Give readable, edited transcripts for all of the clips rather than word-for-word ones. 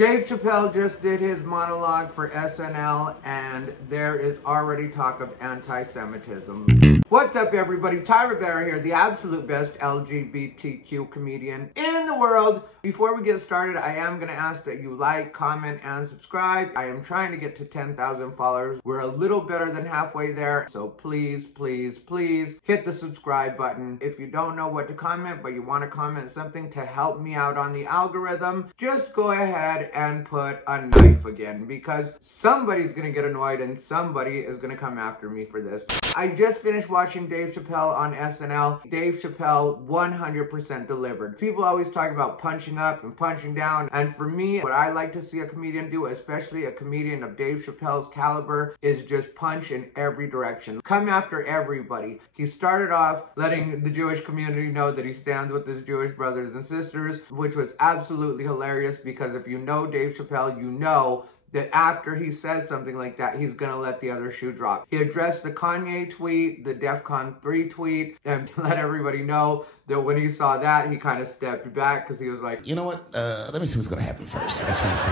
Dave Chappelle just did his monologue for SNL, and there is already talk of anti-Semitism. What's up, everybody? Rivera here, the absolute best LGBTQ comedian in the world. Before we get started, I am going to ask that you like, comment, and subscribe. I am trying to get to 10,000 followers. We're a little better than halfway there, so please, please, please hit the subscribe button. If you don't know what to comment, but you want to comment something to help me out on the algorithm, just go ahead and put a knife again, because somebody's gonna get annoyed and somebody is gonna come after me for this. I just finished watching Dave Chappelle on SNL. Dave Chappelle 100% delivered. People always talk about punching up and punching down, and for me, what I like to see a comedian do, especially a comedian of Dave Chappelle's caliber, is just punch in every direction. Come after everybody. He started off letting the Jewish community know that he stands with his Jewish brothers and sisters, which was absolutely hilarious, because if you know Dave Chappelle, you know that after he says something like that, he's gonna let the other shoe drop. He addressed the Kanye tweet, the DEFCON 3 tweet, and let everybody know that when he saw that, he kind of stepped back because he was like, you know what, let me see what's gonna happen first. Let's see.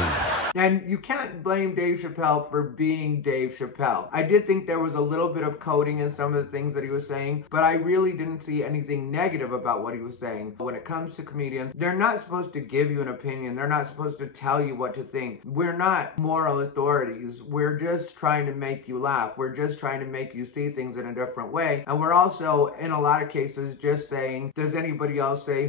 And you can't blame Dave Chappelle for being Dave Chappelle. I did think there was a little bit of coding in some of the things that he was saying, but I really didn't see anything negative about what he was saying. When it comes to comedians, they're not supposed to give you an opinion. They're not supposed to tell you what to think. We're not moral authorities. We're just trying to make you laugh. We're just trying to make you see things in a different way. And we're also, in a lot of cases, just saying, does anybody else say,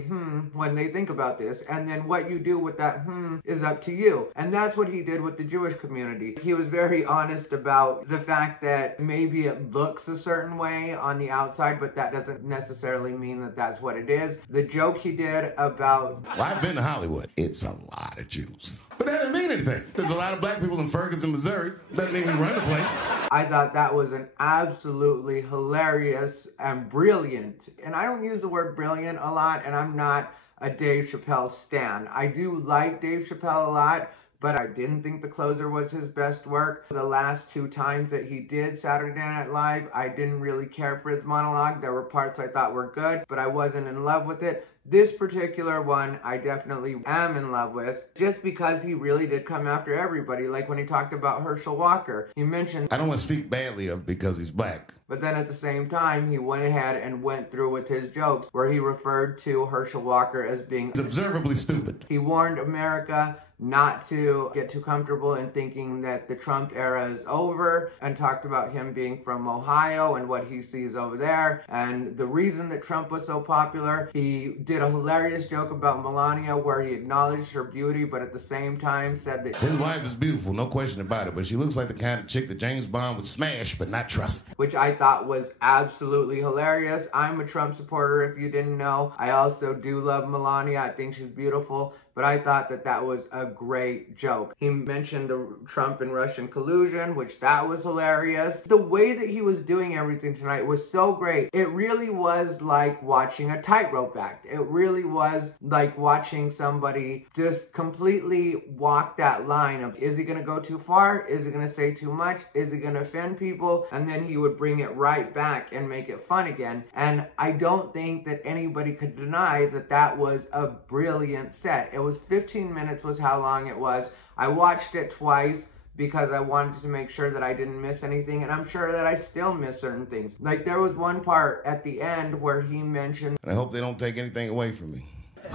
when they think about this? And then what you do with that is up to you. And that's what he did with the Jewish community. He was very honest about the fact that maybe it looks a certain way on the outside, but that doesn't necessarily mean that that's what it is. The joke he did about... Well, I've been to Hollywood. It's a lot of Jews. But that didn't mean anything. There's a lot of black people in Ferguson, Missouri. Doesn't mean we run the place. I thought that was an absolutely hilarious and brilliant, and I don't use the word brilliant a lot, and I'm not a Dave Chappelle stan. I do like Dave Chappelle a lot, but I didn't think The Closer was his best work. The last 2 times that he did Saturday Night Live, I didn't really care for his monologue. There were parts I thought were good, but I wasn't in love with it. This particular one, I definitely am in love with, just because he really did come after everybody. Like when he talked about Herschel Walker, he mentioned... I don't want to speak badly of because he's black. But then at the same time, he went ahead and went through with his jokes, where he referred to Herschel Walker as being... It's observably stupid. He warned America not to get too comfortable in thinking that the Trump era is over, and talked about him being from Ohio and what he sees over there. And the reason that Trump was so popular, he did a hilarious joke about Melania where he acknowledged her beauty, but at the same time said that his wife is beautiful, no question about it, but she looks like the kind of chick that James Bond would smash but not trust. Which I thought was absolutely hilarious. I'm a Trump supporter, if you didn't know. I also do love Melania. I think she's beautiful, but I thought that that was a great joke. He mentioned the Trump and Russian collusion, which that was hilarious. The way that he was doing everything tonight was so great. It really was like watching a tightrope act. It really was like watching somebody just completely walk that line of, is he gonna go too far? Is he gonna say too much? Is he gonna offend people? And then he would bring it right back and make it fun again. And I don't think that anybody could deny that that was a brilliant set. It was 15 minutes was how long it was. I watched it twice because I wanted to make sure that I didn't miss anything, and I'm sure that I still miss certain things. Like there was one part at the end where he mentioned, and I hope they don't take anything away from me,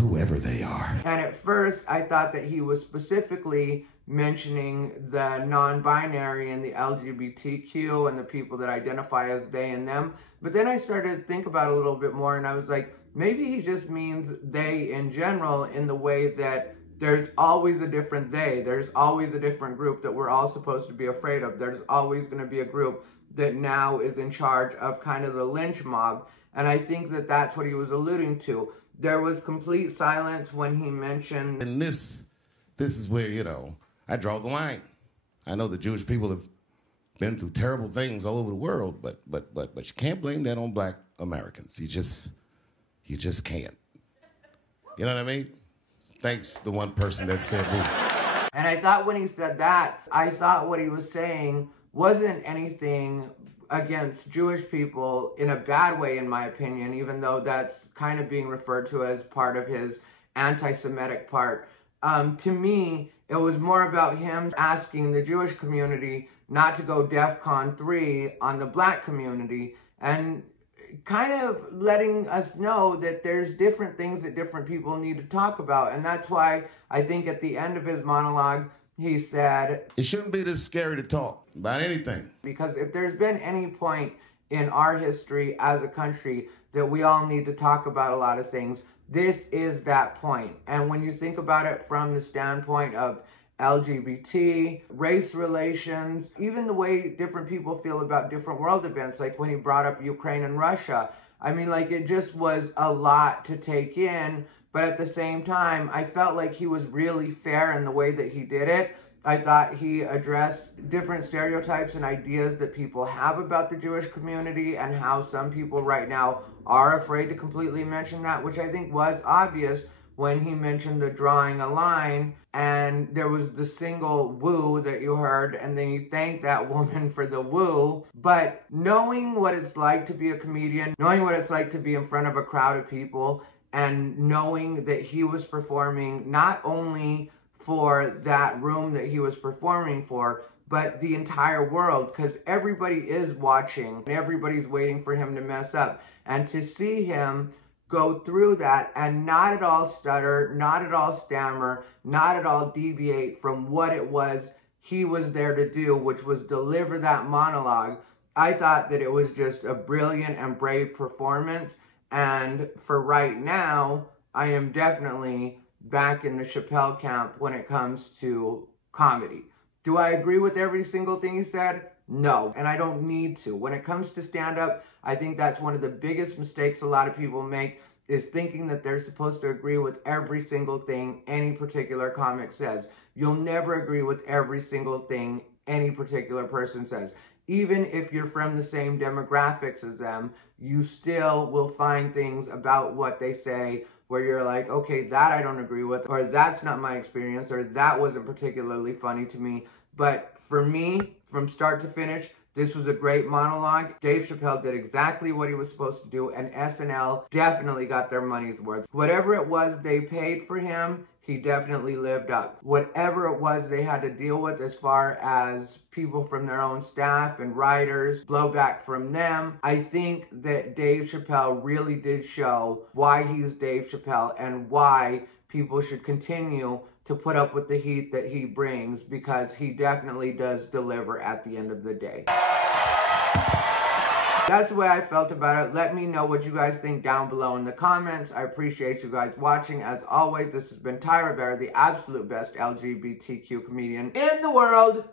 whoever they are. And at first I thought that he was specifically mentioning the non-binary and the LGBTQ and the people that identify as they and them. But then I started to think about it a little bit more, and I was like, maybe he just means they in general, in the way that there's always a different they. There's always a different group that we're all supposed to be afraid of. There's always going to be a group that now is in charge of kind of the lynch mob. And I think that that's what he was alluding to. There was complete silence when he mentioned... And this is where, you know, I draw the line. I know the Jewish people have been through terrible things all over the world, but you can't blame that on black Americans. You just can't. You know what I mean? Thanks to the one person that said boo. And I thought when he said that, I thought what he was saying wasn't anything against Jewish people in a bad way, in my opinion, even though that's kind of being referred to as part of his anti-Semitic part. To me, It was more about him asking the Jewish community not to go DEFCON 3 on the black community, and kind of letting us know that there's different things that different people need to talk about. And that's why I think at the end of his monologue, he said, it shouldn't be this scary to talk about anything. Because if there's been any point in our history as a country that we all need to talk about a lot of things, this is that point. And when you think about it from the standpoint of LGBT, race relations, even the way different people feel about different world events, like when he brought up Ukraine and Russia, I mean, like, it just was a lot to take in. But at the same time, I felt like he was really fair in the way that he did it. I thought he addressed different stereotypes and ideas that people have about the Jewish community, and how some people right now are afraid to completely mention that, which I think was obvious when he mentioned the drawing a line, and there was the single woo that you heard, and then you thanked that woman for the woo. But knowing what it's like to be a comedian, knowing what it's like to be in front of a crowd of people, and knowing that he was performing not only for that room that he was performing for, but the entire world, because everybody is watching and everybody's waiting for him to mess up. And to see him go through that and not at all stutter, not at all stammer, not at all deviate from what it was he was there to do, which was deliver that monologue, I thought that it was just a brilliant and brave performance. And for right now, I am definitely back in the Chappelle camp when it comes to comedy. Do I agree with every single thing he said? No, and I don't need to. When it comes to stand-up, I think that's one of the biggest mistakes a lot of people make, is thinking that they're supposed to agree with every single thing any particular comic says. You'll never agree with every single thing any particular person says. Even if you're from the same demographics as them, you still will find things about what they say where you're like, okay, that I don't agree with, or that's not my experience, or that wasn't particularly funny to me. But for me, from start to finish, this was a great monologue. Dave Chappelle did exactly what he was supposed to do, and SNL definitely got their money's worth. Whatever it was they paid for him, he definitely lived up. Whatever it was they had to deal with as far as people from their own staff and writers, blowback from them, I think that Dave Chappelle really did show why he's Dave Chappelle and why people should continue to put up with the heat that he brings, because he definitely does deliver at the end of the day. That's the way I felt about it. Let me know what you guys think down below in the comments. I appreciate you guys watching. As always, this has been Ty Rivera, the absolute best LGBTQ comedian in the world.